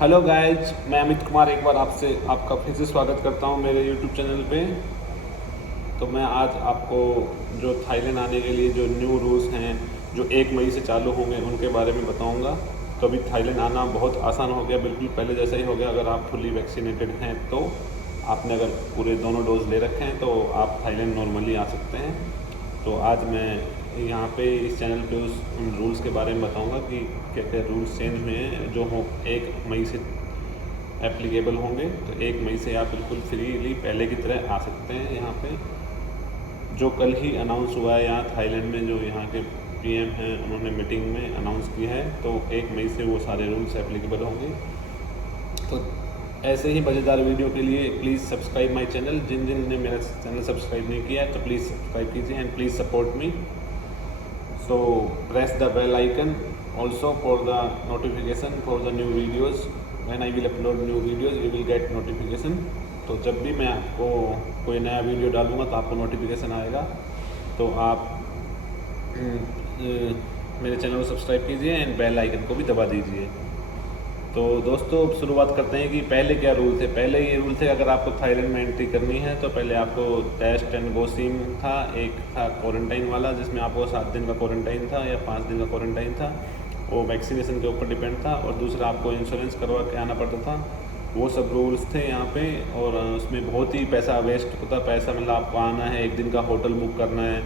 Hello guys, मैं अमित कुमार एक बार आपका फिर से स्वागत करता हूं मेरे यूट्यूब चैनल पे। तो मैं आज आपको जो थाईलैंड आने के लिए जो न्यू रूल्स हैं जो 1 मई से चालू होंगे उनके बारे में बताऊंगा। तो अभी थाईलैंड आना बहुत आसान हो गया, बिल्कुल पहले जैसा ही हो गया। अगर आप फुली वैक्सीनेटेड हैं तो आपने अगर पूरे दोनों डोज ले रखे हैं तो आप थाईलैंड नॉर्मली आ सकते हैं। तो आज मैं यहाँ पे इस चैनल पे उन रूल्स के बारे में बताऊंगा कि क्या क्या रूल्स चेंज हुए हैं जो 1 मई से एप्लीकेबल होंगे। तो 1 मई से आप बिल्कुल फ्रीली पहले की तरह आ सकते हैं। यहाँ पे जो कल ही अनाउंस हुआ है यहाँ थाईलैंड में, जो यहाँ के पीएम हैं उन्होंने मीटिंग में अनाउंस किया है, तो 1 मई से वो सारे रूल्स एप्लीकेबल होंगे। तो ऐसे ही मज़ेदार वीडियो के लिए प्लीज़ सब्सक्राइब माय चैनल। जिन जिन ने मेरा चैनल सब्सक्राइब नहीं किया है तो प्लीज़ सब्सक्राइब कीजिए and please support me. So press the bell icon also for the notification for the new videos. When I will upload new videos, you will get notification. तो जब भी मैं आपको कोई नया वीडियो डालूँगा तो आपको नोटिफिकेशन आएगा। तो आप मेरे चैनल को सब्सक्राइब कीजिए एंड बेल आइकन को भी दबा दीजिए। तो दोस्तों शुरुआत करते हैं कि पहले क्या रूल थे। पहले ये रूल थे अगर आपको थाईलैंड में एंट्री करनी है तो पहले आपको टेस्ट एंड गो सिम था, एक था क्वारंटाइन वाला जिसमें आपको 7 दिन का क्वारंटाइन था या 5 दिन का क्वारंटाइन था, वो वैक्सीनेशन के ऊपर डिपेंड था। और दूसरा आपको इंश्योरेंस करवा के आना पड़ता था। वो सब रूल्स थे यहाँ पे। और उसमें बहुत ही पैसा वेस्ट होता, पैसा मतलब आपको आना है, 1 दिन का होटल बुक करना है,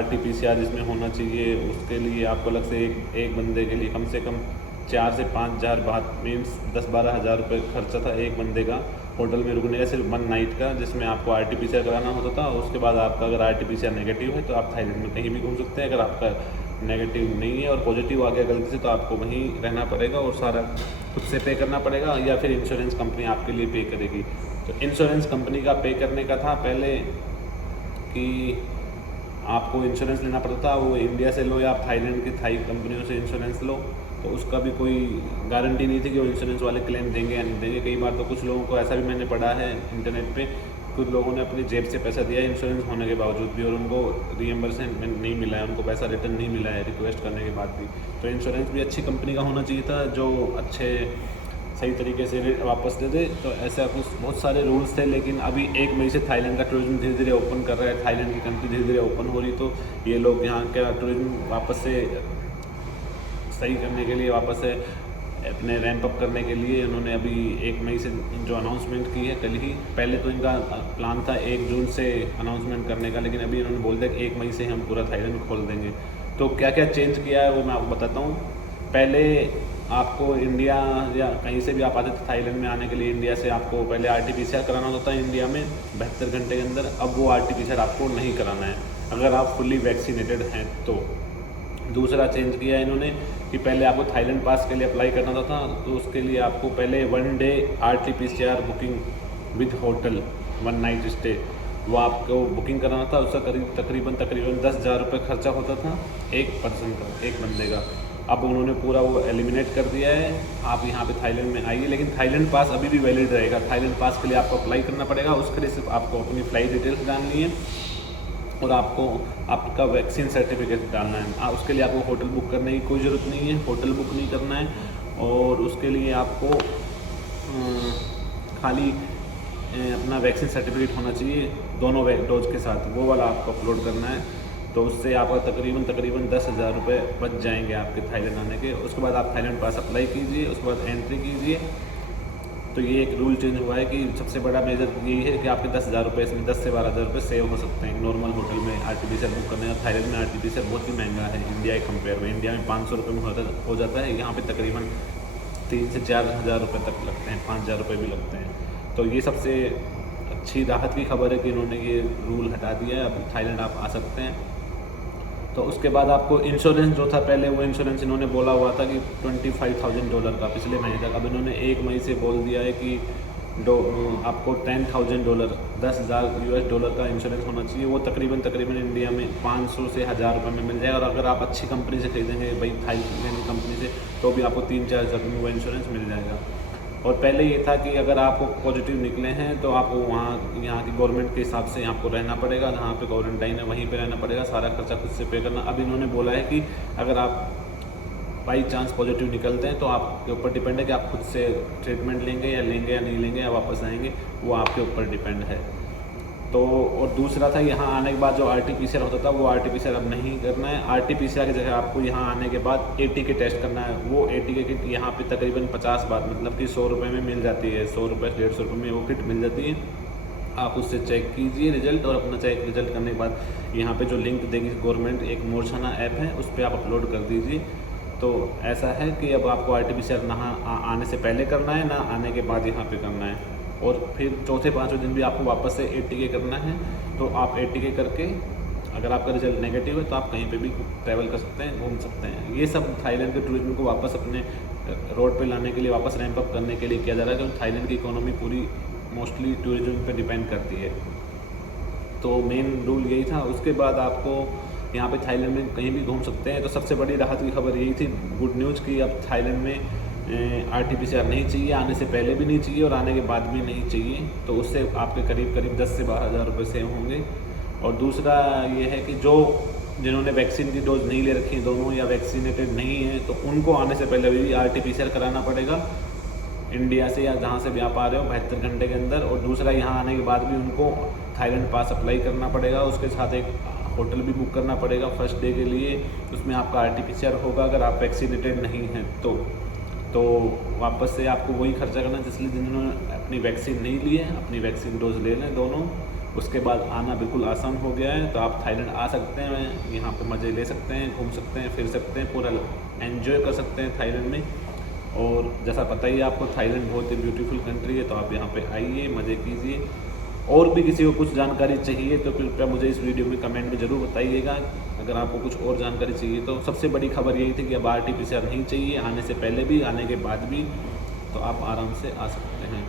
RT-PCR जिसमें होना चाहिए, उसके लिए आपको अलग से एक बंदे के लिए कम से कम 4 से 5 हज़ार बात मीन्स 10-12 हज़ार रुपये खर्चा था एक बंदे का होटल में रुकने का, सिर्फ 1 नाइट का, जिसमें आपको RT-PCR कराना होता था। उसके बाद आपका अगर RT-PCR नेगेटिव है तो आप थाईलैंड में कहीं भी घूम सकते हैं। अगर आपका नेगेटिव नहीं है और पॉजिटिव आ गया गलती से तो आपको वहीं रहना पड़ेगा और सारा खुद से पे करना पड़ेगा या फिर इंश्योरेंस कंपनी आपके लिए पे करेगी। तो इंश्योरेंस कंपनी का पे करने का था पहले कि आपको इंश्योरेंस लेना पड़ता था, वो इंडिया से लो या आप थाईलैंड की थाई कंपनियों से इंश्योरेंस लो। तो उसका भी कोई गारंटी नहीं थी कि वो इंश्योरेंस वाले क्लेम देंगे या नहीं देंगे। कई बार तो कुछ लोगों को ऐसा भी मैंने पढ़ा है इंटरनेट पे, कुछ लोगों ने अपनी जेब से पैसा दिया इंश्योरेंस होने के बावजूद भी और उनको रीएम्बर्समेंट नहीं मिला है, उनको पैसा रिटर्न नहीं मिला है रिक्वेस्ट करने के बाद भी। तो इंश्योरेंस भी अच्छी कंपनी का होना चाहिए था जो अच्छे सही तरीके से वापस दे दे। तो ऐसा कुछ बहुत सारे रूल्स थे। लेकिन अभी 1 मई से थाईलैंड का टूरिज्म धीरे धीरे ओपन कर रहा है, थाईलैंड की कंट्री धीरे धीरे ओपन हो रही, तो ये लोग यहाँ का टूरिज्म वापस से सही करने के लिए, वापस से अपने रैंप अप करने के लिए उन्होंने अभी 1 मई से जो अनाउंसमेंट की है कल ही। पहले तो इनका प्लान था 1 जून से अनाउंसमेंट करने का, लेकिन अभी इन्होंने बोल दिया कि 1 मई से हम पूरा थाईलैंड खोल देंगे। तो क्या क्या चेंज किया है वो मैं आपको बताता हूँ। पहले आपको इंडिया या कहीं से भी आप आते थे थाईलैंड में आने के लिए, इंडिया से आपको पहले RT-PCR कराना होता था इंडिया में 72 घंटे के अंदर। अब वो RT-PCR आपको नहीं कराना है अगर आप फुली वैक्सीनेटेड हैं तो। दूसरा चेंज किया है इन्होंने कि पहले आपको थाईलैंड पास के लिए अप्लाई करना था, तो उसके लिए आपको पहले 1 day RT-PCR booking with hotel 1 night stay वो आपको बुकिंग कराना था। उसका तकरीबन 10,000 रुपये खर्चा होता था एक पर्सन का, एक बंदे का। अब उन्होंने पूरा वो एलिमिनेट कर दिया है। आप यहाँ पे थाईलैंड में आइए, लेकिन थाईलैंड पास अभी भी वैलिड रहेगा। थाईलैंड पास के लिए आपको अप्लाई करना पड़ेगा। उसके लिए सिर्फ आपको अपनी फ़्लाइट डिटेल्स डालनी है और आपको आपका वैक्सीन सर्टिफिकेट डालना है। उसके लिए आपको होटल बुक करने की कोई ज़रूरत नहीं है, होटल बुक नहीं करना है। और उसके लिए आपको खाली अपना वैक्सीन सर्टिफिकेट होना चाहिए दोनों डोज के साथ, वो वाला आपको अपलोड करना है। तो उससे आपका तकरीबन 10,000 रुपये बच जाएंगे आपके थाईलैंड आने के। उसके बाद आप थाईलैंड पास अप्लाई कीजिए, उसके बाद एंट्री कीजिए। तो ये एक रूल चेंज हुआ है कि सबसे बड़ा मेजर यही है कि आपके 10,000 रुपये इसमें 10 से 12,000 रुपये सेव हो सकते हैं नॉर्मल होटल में RT-PCR बुक करने का। थाईलैंड में RT-PCR बहुत ही महंगा है इंडिया के कंपेयर में। इंडिया में 500 रुपये में हो जाता है, यहाँ पे तकरीबन 3 से 4 हज़ार रुपये तक लगते हैं, 5,000 रुपये भी लगते हैं। तो ये सबसे अच्छी राहत की खबर है कि इन्होंने ये रूल हटा दिया है, अब थाईलैंड आप आ सकते हैं। तो उसके बाद आपको इंश्योरेंस जो था पहले, वो इंश्योरेंस इन्होंने बोला हुआ था कि $25,000 का पिछले महीने तक। अब इन्होंने 1 मई से बोल दिया है कि आपको $10,000 $10,000 का इंश्योरेंस होना चाहिए। वो तकरीबन इंडिया में 500 से 1,000 रुपये में मिल जाएगा। और अगर आप अच्छी कंपनी से खरीदेंगे भाई थाईलैंड कंपनी से, तो भी आपको 3-4 हज़ार में वो इंश्योरेंस मिल जाएगा। और पहले ये था कि अगर आपको पॉजिटिव निकले हैं तो आपको वहाँ यहाँ की गवर्नमेंट के हिसाब से आपको रहना पड़ेगा, जहाँ पे क्वारंटाइन है वहीं पे रहना पड़ेगा, सारा खर्चा खुद से पे करना। अब इन्होंने बोला है कि अगर आप बाई चांस पॉजिटिव निकलते हैं तो आपके ऊपर डिपेंड है कि आप खुद से ट्रीटमेंट लेंगे या नहीं लेंगे या वापस आएंगे, वो आपके ऊपर डिपेंड है। तो और दूसरा था यहाँ आने के बाद जो RT-PCR होता था वो RT-PCR अब नहीं करना है। RT-PCR की जगह आपको यहाँ आने के बाद ATK टेस्ट करना है। वो ATK किट यहाँ पे तकरीबन 50 बार मतलब कि 100 रुपये में मिल जाती है, 100 रुपये 150 रुपये में वो किट मिल जाती है। आप उससे चेक कीजिए रिज़ल्ट, और अपना चेक रिज़ल्ट करने के बाद यहाँ पे जो लिंक देगी गवर्नमेंट, एक मोरछाना ऐप है, उस पर आप अपलोड कर दीजिए। तो ऐसा है कि अब आपको RT-PCR आने से पहले करना है, ना आने के बाद यहाँ पे करना है। और फिर चौथे पाँचवें दिन भी आपको वापस से ATK करना है। तो आप ATK करके अगर आपका रिज़ल्ट नेगेटिव है तो आप कहीं पे भी ट्रैवल कर सकते हैं, घूम सकते हैं। ये सब थाईलैंड के टूरिज्म को वापस अपने रोड पे लाने के लिए, वापस रैंप अप करने के लिए किया जा रहा है, क्योंकि थाईलैंड की इकोनॉमी पूरी मोस्टली टूरिज्म पे डिपेंड करती है। तो मेन रूल यही था। उसके बाद आपको यहाँ पे थाईलैंड में कहीं भी घूम सकते हैं। तो सबसे बड़ी राहत की खबर यही थी, गुड न्यूज़, कि अब थाईलैंड में RT-PCR नहीं चाहिए, आने से पहले भी नहीं चाहिए और आने के बाद भी नहीं चाहिए। तो उससे आपके करीब 10 से 12 हज़ार रुपये सेव होंगे। और दूसरा ये है कि जो जिन्होंने वैक्सीन की डोज नहीं ले रखी है दोनों, या वैक्सीनेटेड नहीं है, तो उनको आने से पहले भी RT-PCR कराना पड़ेगा इंडिया से या जहाँ से भी आप आ रहे हो 72 घंटे के अंदर। और दूसरा यहाँ आने के बाद भी उनको थाईलैंड पास अप्लाई करना पड़ेगा, उसके साथ एक होटल भी बुक करना पड़ेगा फर्स्ट डे के लिए। उसमें आपका RT-PCR होगा अगर आप वैक्सीनेटेड नहीं हैं तो वापस से आपको वही खर्चा करना है, इसलिए जिन्होंने अपनी वैक्सीन नहीं ली है अपनी वैक्सीन डोज ले लें दोनों। उसके बाद आना बिल्कुल आसान हो गया है। तो आप थाईलैंड आ सकते हैं, यहाँ पे मज़े ले सकते हैं, घूम सकते हैं, फिर सकते हैं, पूरा एन्जॉय कर सकते हैं थाईलैंड में। और जैसा पता ही है आपको, थाईलैंड बहुत ही ब्यूटीफुल कंट्री है। तो आप यहाँ पे आइए, मज़े कीजिए। और भी किसी को कुछ जानकारी चाहिए तो कृपया मुझे इस वीडियो में कमेंट में ज़रूर बताइएगा। अगर आपको कुछ और जानकारी चाहिए तो सबसे बड़ी खबर यही थी कि अब RT-PCR नहीं चाहिए, आने से पहले भी आने के बाद भी, तो आप आराम से आ सकते हैं।